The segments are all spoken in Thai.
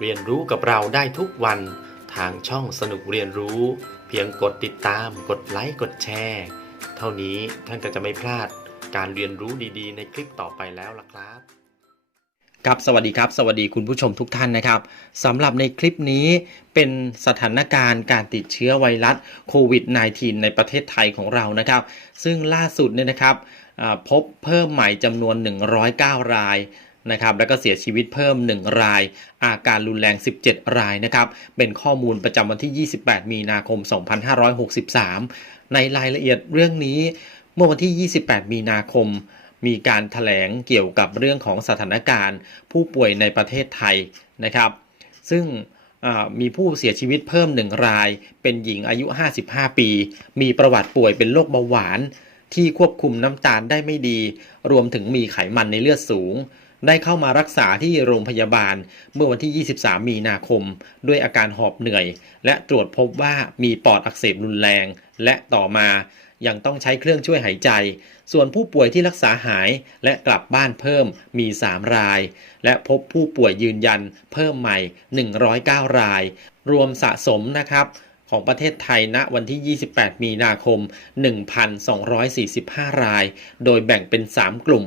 เรียนรู้กับเราได้ทุกวันทางช่องสนุกเรียนรู้ เพียงกดติดตาม กดไลค์กดแชร์ เท่านี้ท่านก็จะไม่พลาดการเรียนรู้ดีๆ ในคลิปต่อไปแล้วล่ะครับครับสวัสดีครับ สวัสดีคุณผู้ชมทุกท่านนะครับสำหรับในคลิปนี้เป็นสถานการณ์การติดเชื้อไวรัสโควิด -19 ในประเทศไทยของเรานะครับ ซึ่งล่าสุดเนี่ยนะครับพบเพิ่มใหม่จำนวน 109 ราย นะครับแล้วก็เสียชีวิตเพิ่ม 1 ราย อาการรุนแรง 17 รายนะครับเป็นข้อมูลประจำวันที่ 28 มีนาคม 2563 ในรายละเอียดเรื่องนี้เมื่อวันที่ 28 มีนาคม มีการถแถลงเกี่ยวกับเรื่องของสถานการณ์ ผู้ป่วยในประเทศไทยนะครับ ซึ่งมีผู้เสียชีวิตเพิ่มหนึ่งราย เป็นหญิงอายุ 55 ปี มีประวัติป่วยเป็นโรคเบาหวาน ที่ควบคุมน้ำตาลได้ไม่ดี รวมถึงมีไขมันในเลือดสูง ได้เข้ามารักษาที่โรงพยาบาลเมื่อวันที่ 23 มีนาคม ด้วยอาการหอบเหนื่อย และตรวจพบว่ามีปอดอักเสบรุนแรง และต่อมายังต้องใช้เครื่องช่วยหายใจ ส่วนผู้ป่วยที่รักษาหายและกลับบ้านเพิ่มมี 3 ราย และพบผู้ป่วยยืนยันเพิ่มใหม่ 109 ราย รวมสะสมนะครับของประเทศไทยณวันที่ 28 มีนาคม 1,245 ราย โดยแบ่งเป็น 3 กลุ่ม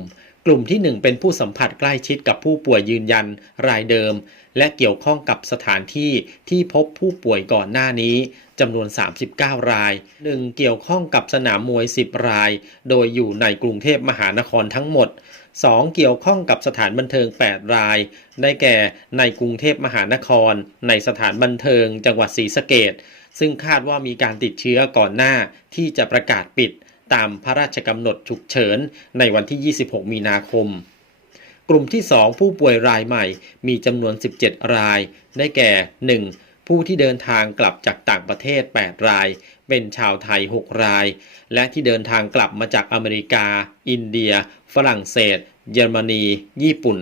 ลุ่มที่ 1 เป็นผู้สัมผัสใกล้ชิดกับผู้ป่วยยืนยันรายเดิม และเกี่ยวข้องกับสถานที่ที่พบผู้ป่วยก่อนหน้านี้จำนวน 39 ราย 1. เกี่ยวข้องกับสนามมวย 10 ราย โดยอยู่ในกรุงเทพมหานครทั้งหมด 2. เกี่ยวข้องกับสถานบันเทิง 8 ราย ได้แก่ในกรุงเทพมหานคร ในสถานบันเทิง จังหวัดศรีสะเกดซึ่งคาดว่ามีการติดเชื้อก่อนหน้าที่จะประกาศปิด ตามพระราชกำหนดฉุกเฉินในวันที่ 26 มีนาคม กลุ่มที่ 2 ผู้ป่วยรายใหม่มีจำนวน 17 ราย ได้แก่ 1. ผู้ที่เดินทางกลับจากต่างประเทศ 8 ราย เป็นชาวไทย 6 ราย และที่เดินทางกลับมาจากอเมริกา อินเดีย ฝรั่งเศส เยอรมนี ญี่ปุ่น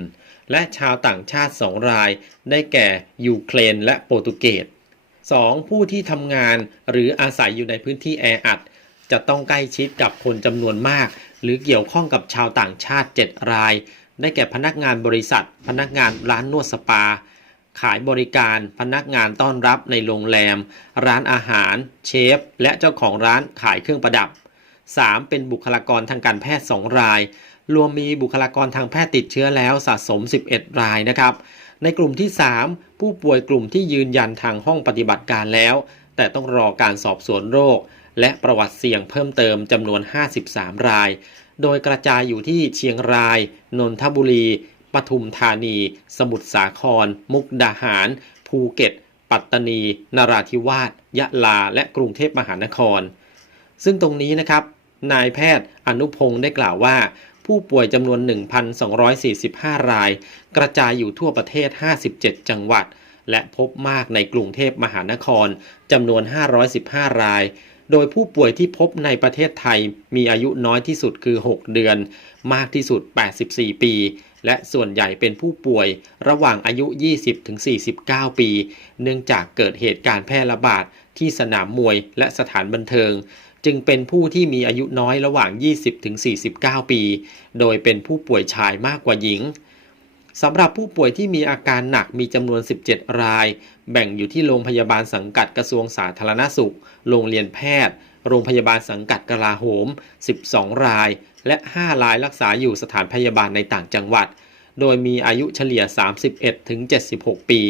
และชาวต่างชาติ 2 ราย ได้แก่ ยูเครน และโปรตุเกส 2. ผู้ที่ทำงานหรืออาศัยอยู่ในพื้นที่แออัด จะต้องใกล้ชิดกับคนจำนวนมาก หรือเกี่ยวข้องกับชาวต่างชาติ 7 ราย ได้แก่พนักงานบริษัท พนักงานร้านนวดสปา ขายบริการ พนักงานต้อนรับในโรงแรม ร้านอาหาร เชฟ และเจ้าของร้านขายเครื่องประดับ 3. เป็นบุคลากรทางการแพทย์ 2 ราย รวมมีบุคลากรทางแพทย์ติดเชื้อแล้วสะสม 11 รายนะครับ ในกลุ่มที่ 3 ผู้ป่วยกลุ่มที่ยืนยันทางห้องปฏิบัติการแล้ว แต่ต้องรอการสอบสวนโรค และประวัติเสี่ยงเพิ่มเติมจำนวน 53 ราย โดยกระจายอยู่ที่เชียงราย นนทบุรี ปทุมธานี สมุทรสาคร มุกดาหาร ภูเก็ต ปัตตานี นราธิวาส ยะลา และกรุงเทพมหานคร ซึ่งตรงนี้นะครับ นายแพทย์อนุพงศ์ได้กล่าวว่าผู้ป่วยจำนวน 1,245 ราย กระจายอยู่ทั่วประเทศ 57 จังหวัด และพบมากในกรุงเทพมหานครจำนวน 515 ราย โดยผู้ป่วยที่พบในประเทศไทยมีอายุน้อยที่สุดคือ 6 เดือน มากที่สุด 84 ปี และส่วนใหญ่เป็นผู้ป่วยระหว่างอายุ 20-49 ปี เนื่องจากเกิดเหตุการณ์แพร่ระบาดที่สนามมวยและสถานบันเทิง จึงเป็นผู้ที่มีอายุน้อยระหว่าง 20-49 ปี โดยเป็นผู้ป่วยชายมากกว่าหญิง สำหรับผู้ป่วยที่มีอาการหนักมีจำนวน 17 ราย แบ่งอยู่ที่โรงพยาบาลสังกัดกระทรวงสาธารณสุข โรงเรียนแพทย์ โรงพยาบาลสังกัดกลาโหม 12 ราย และ 5 รายรักษาอยู่สถานพยาบาลในต่างจังหวัด โดยมีอายุเฉลี่ย 31-76 ปี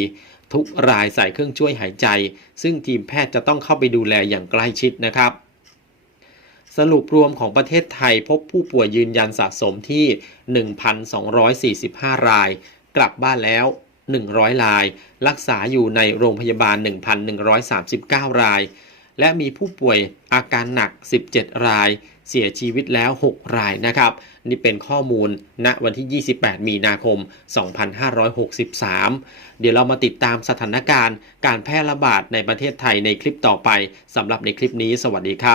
ทุกรายใส่เครื่องช่วยหายใจ ซึ่งทีมแพทย์จะต้องเข้าไปดูแลอย่างใกล้ชิดนะครับ สรุปรวมของประเทศไทยพบผู้ป่วยยืนยันสะสมที่ 1,245 ราย กลับบ้านแล้ว 100 ราย รักษาอยู่ในโรงพยาบาล 1,139 ราย และมีผู้ป่วยอาการหนัก 17 ราย เสียชีวิตแล้ว 6 รายนะครับ นี่เป็นข้อมูลณวันที่ 28 มีนาคม 2563 เดี๋ยวเรามาติดตามสถานการณ์การแพร่ระบาดในประเทศไทยในคลิปต่อไปสำหรับในคลิปนี้ สวัสดีครับ